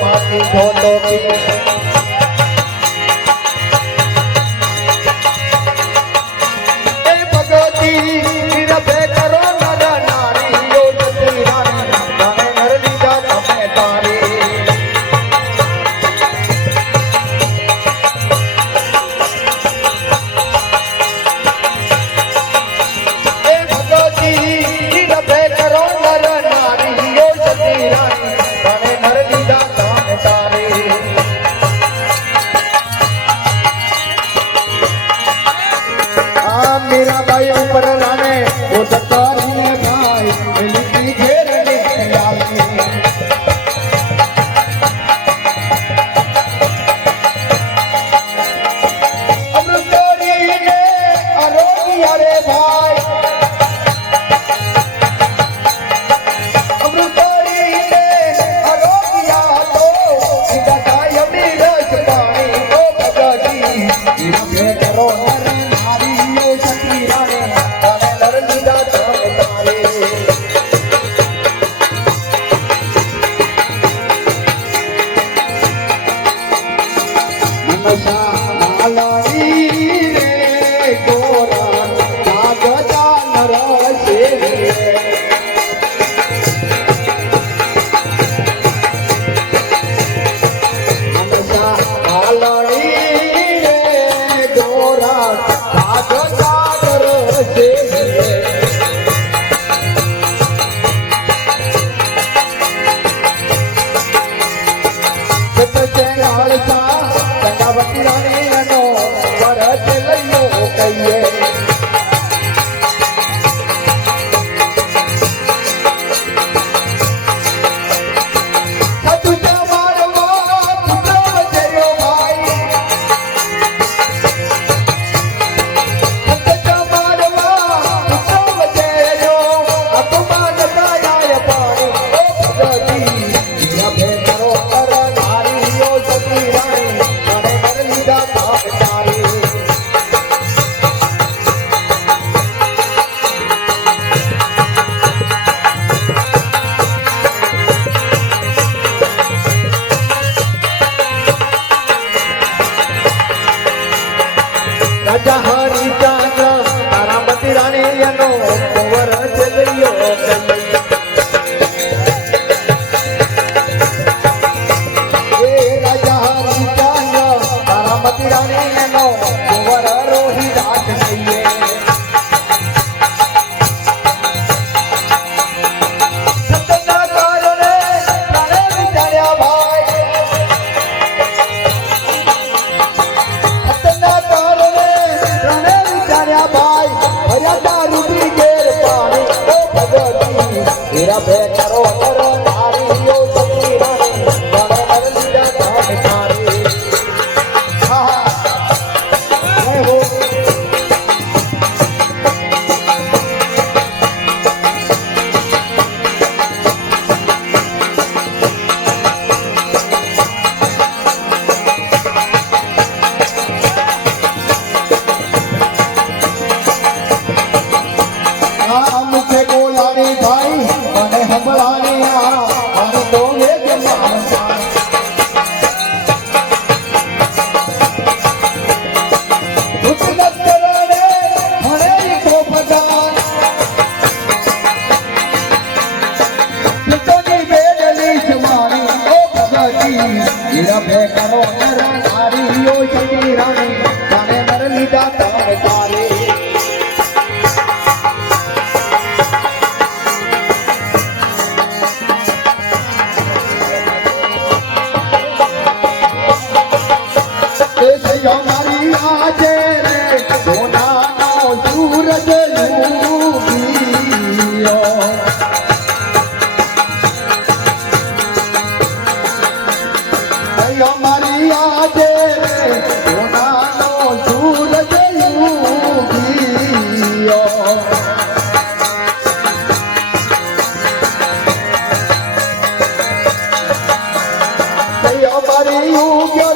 মাটি ঝলকি દીઓ શક્તિ રાણી જાણે નર લીધા તારે તારે Yo, Maria. हरियो